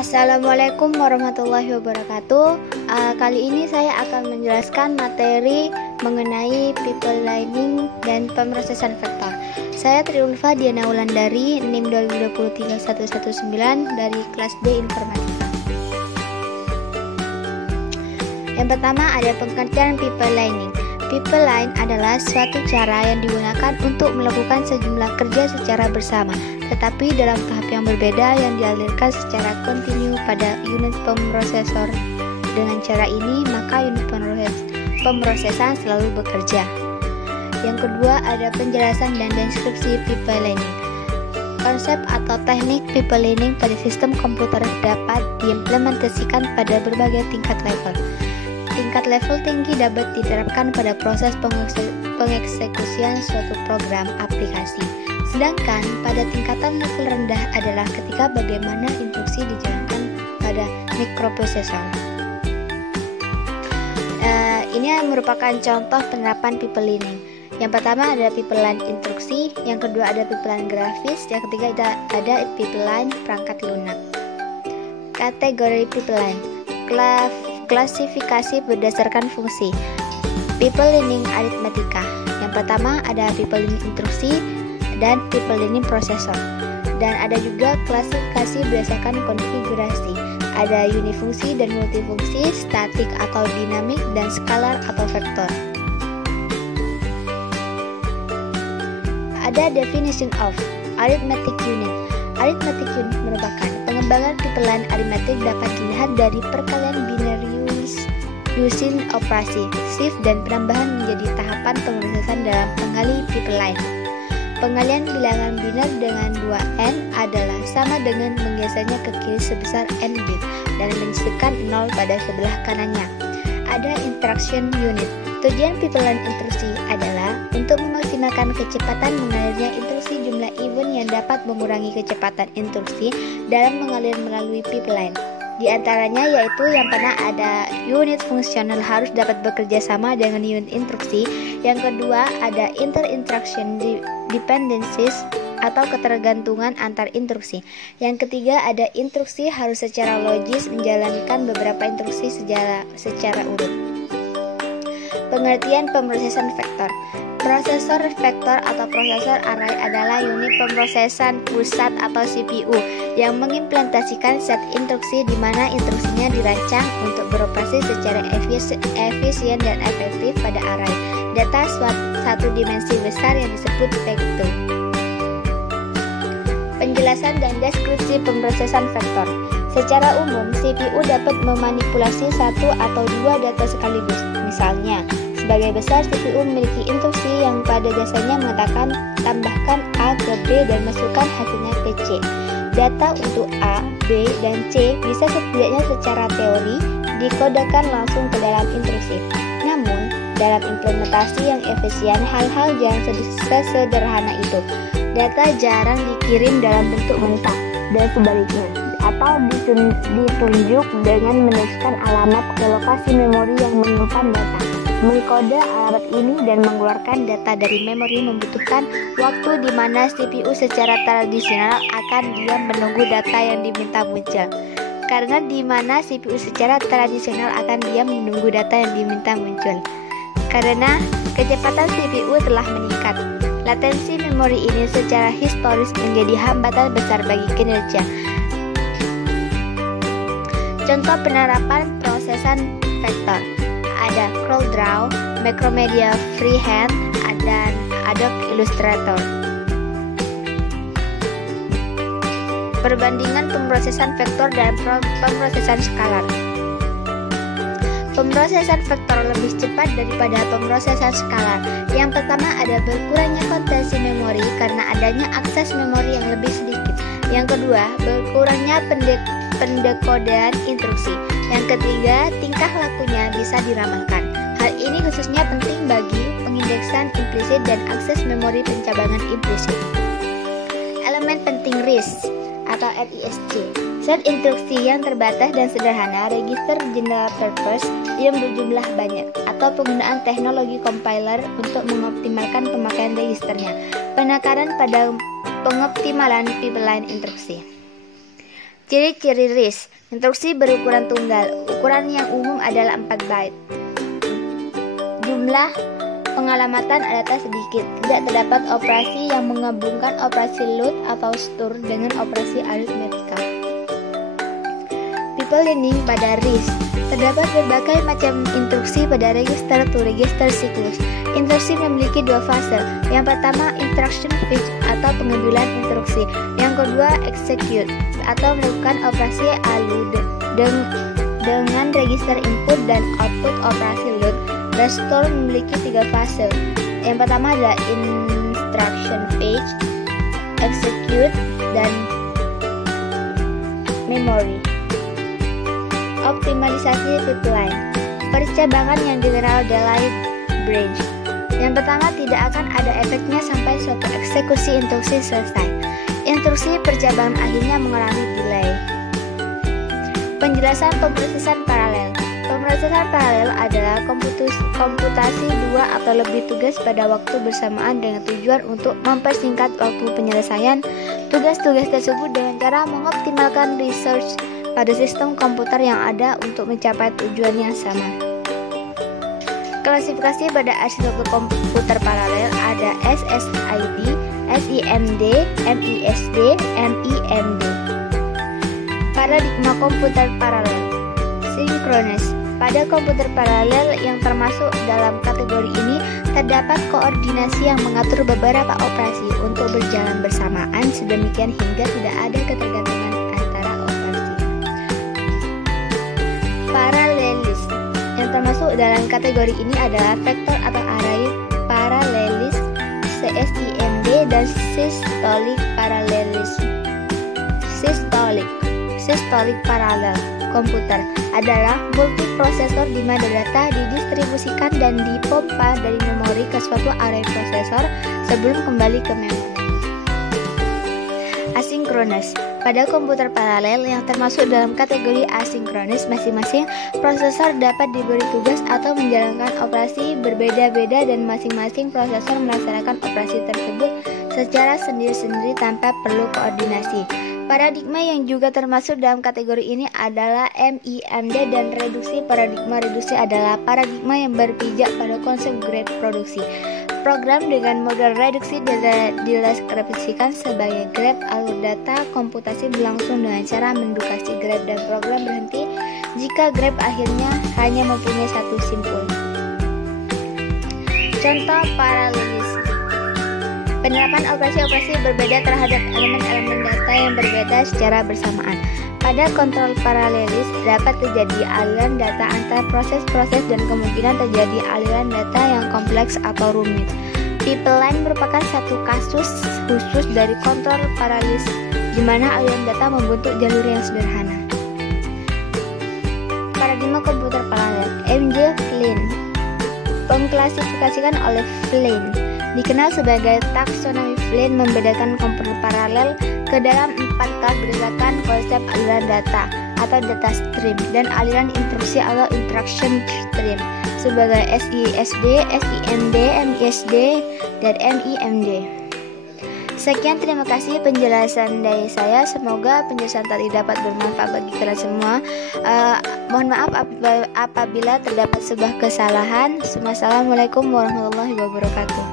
Assalamualaikum warahmatullahi wabarakatuh. Kali ini saya akan menjelaskan materi mengenai people learning dan pemrosesan faktor. Saya Triulfa Diana Wulandari, NIM 2023-119 dari kelas D Informatika. Yang pertama ada pengertian people learning. People learn adalah suatu cara yang digunakan untuk melakukan sejumlah kerja secara bersama, tetapi dalam tahap yang berbeda yang dialirkan secara kontinu pada unit pemrosesor. Dengan cara ini, maka unit pemrosesan selalu bekerja. Yang kedua, ada penjelasan dan deskripsi people learning. Konsep atau teknik people learning pada sistem komputer dapat diimplementasikan pada berbagai tingkat level. Tingkat level tinggi dapat diterapkan pada proses pengeksekusian suatu program aplikasi. Sedangkan pada tingkatan level rendah adalah ketika bagaimana instruksi dijalankan pada mikroprosesor. Ini merupakan contoh penerapan people learning. Yang pertama ada people learn instruksi, yang kedua ada people learn grafis, yang ketiga ada people learn perangkat lunak. Kategori people learn. Klasifikasi berdasarkan fungsi. People learning aritmatika. Yang pertama ada people learning instruksi dan people learning prosesor. Dan ada juga klasifikasi berdasarkan konfigurasi. Ada unifungsi dan multifungsi, statik atau dinamik, dan skalar atau vektor. Ada definition of arithmetic unit. Arithmetic unit merupakan pengembangan people learn arithmetic dapat dilihat dari perkalian binary using operasi shift dan penambahan menjadi tahapan pemrosesan dalam pengali people learn. Pengalian bilangan biner dengan 2n adalah sama dengan menggesernya ke kiri sebesar n bit dan menyisipkan 0 pada sebelah kanannya. Ada instruction unit. Tujuan people learn instruksi adalah untuk memaksimalkan kecepatan mengalirnya instruksi jumlah event yang dapat mengurangi kecepatan instruksi dalam mengalir melalui people learn. Di antaranya yaitu yang pertama ada unit fungsional harus dapat bekerja sama dengan unit instruksi. Yang kedua ada inter-instruction dependencies atau ketergantungan antar instruksi. Yang ketiga ada instruksi harus secara logis menjalankan beberapa instruksi secara urut. Pengertian pemrosesan vektor. Prosesor vektor atau prosesor array adalah unit pemrosesan pusat atau CPU yang mengimplementasikan set instruksi di mana instruksinya dirancang untuk beroperasi secara efisien dan efektif pada array data satu dimensi besar yang disebut vektor. Penjelasan dan deskripsi pemrosesan vektor. Secara umum, CPU dapat memanipulasi satu atau dua data sekaligus. Misalnya, sebagai besar CPU memiliki instruksi yang pada dasarnya mengatakan tambahkan A ke B dan masukkan hasilnya ke C. Data untuk A, B, dan C bisa setidaknya secara teori dikodekan langsung ke dalam instruksi. Namun, dalam implementasi yang efisien hal-hal jangan sesederhana itu. Data jarang dikirim dalam bentuk mentah dan sebaliknya, atau ditunjuk dengan menuliskan alamat ke lokasi memori yang menyimpan data. Mengkode alamat ini dan mengeluarkan data dari memori membutuhkan waktu di mana CPU secara tradisional akan diam menunggu data yang diminta muncul. Karena di mana CPU secara tradisional akan diam menunggu data yang diminta muncul. Karena kecepatan CPU telah meningkat, latensi memori ini secara historis menjadi hambatan besar bagi kinerja. Contoh penerapan prosesan vektor ada CorelDRAW, Macromedia Freehand, dan Adobe Illustrator. Perbandingan pemrosesan vektor dan pemrosesan skalar. Pemrosesan vektor lebih cepat daripada pemrosesan skalar. Yang pertama ada berkurangnya kontensi memori karena adanya akses memori yang lebih sedikit. Yang kedua, berkurangnya pendekodean instruksi. Yang ketiga, tingkah lakunya bisa diramalkan. Hal ini khususnya penting bagi pengindeksan implisit dan akses memori pencabangan implisit. Elemen penting RISC atau RISC. Set instruksi yang terbatas dan sederhana, register general purpose yang berjumlah banyak, atau penggunaan teknologi compiler untuk mengoptimalkan pemakaian registernya. Penekanan pada pengoptimalan people learn instruksi. Ciri-ciri RISC. Instruksi berukuran tunggal. Ukuran yang umum adalah 4 byte. Jumlah pengalamatan data sedikit. Tidak terdapat operasi yang menggabungkan operasi load atau store dengan operasi aritmetika. People learning pada RISC. Terdapat berbagai macam instruksi pada register to register siklus. Instruksi memiliki 2 fase. Yang pertama, instruction fetch atau pengambilan instruksi. Yang kedua, execute atau melakukan operasi ALU dengan register input dan output operasi load. Restore memiliki 3 fase. Yang pertama adalah instruction fetch, execute, dan memory. Optimalisasi pipeline. Percabangan yang dikenal delayed branch. Yang pertama, tidak akan ada efeknya sampai suatu eksekusi instruksi selesai. Instruksi percabangan akhirnya mengalami delay. Penjelasan pemrosesan paralel. Pemrosesan paralel adalah komputasi 2 atau lebih tugas pada waktu bersamaan dengan tujuan untuk mempersingkat waktu penyelesaian tugas-tugas tersebut dengan cara mengoptimalkan resource pada sistem komputer yang ada untuk mencapai tujuan yang sama. Klasifikasi pada arsitektur komputer paralel ada SSID, SIMD, MISD, MIMD. Paradigma komputer paralel. Sinkronis. Pada komputer paralel yang termasuk dalam kategori ini, terdapat koordinasi yang mengatur beberapa operasi untuk berjalan bersamaan sedemikian hingga tidak ada ketergantungan antara operasi. Paralelis. Yang termasuk dalam kategori ini adalah vektor atau array paralelis, SIMD, dan systolic parallelism. Systolic paralel komputer adalah multiprosesor di mana data didistribusikan dan dipompa dari memori ke suatu array prosesor sebelum kembali ke memori. Asinkronis. Pada komputer paralel yang termasuk dalam kategori asinkronis, masing-masing prosesor dapat diberi tugas atau menjalankan operasi berbeda-beda dan masing-masing prosesor melaksanakan operasi tersebut secara sendiri-sendiri tanpa perlu koordinasi. Paradigma yang juga termasuk dalam kategori ini adalah MIMD dan reduksi. Paradigma reduksi adalah paradigma yang berpijak pada konsep grade produksi. Program dengan model reduksi dideskripsikan sebagai grab. Alur data komputasi berlangsung dengan cara mendukasi grab dan program berhenti jika grab akhirnya hanya mempunyai satu simpul. Contoh paralelisme. Penerapan operasi-operasi berbeda terhadap elemen-elemen data yang berbeda secara bersamaan. Pada kontrol paralelis dapat terjadi aliran data antar proses-proses dan kemungkinan terjadi aliran data yang kompleks atau rumit. Pipeline merupakan satu kasus khusus dari kontrol paralelis di mana aliran data membentuk jalur yang sederhana. Paradigma komputer paralel. M.J. Flynn mengklasifikasikan oleh Flynn dikenal sebagai taksonomi Flynn membedakan komputer paralel ke dalam 4 kelas berdasarkan konsep aliran data atau data stream dan aliran instruksi atau instruction stream sebagai SISD, SIMD, MISD, dan MIMD. Sekian, terima kasih penjelasan dari saya. Semoga penjelasan tadi dapat bermanfaat bagi kalian semua. Mohon maaf apabila terdapat sebuah kesalahan. Wassalamualaikum warahmatullahi wabarakatuh.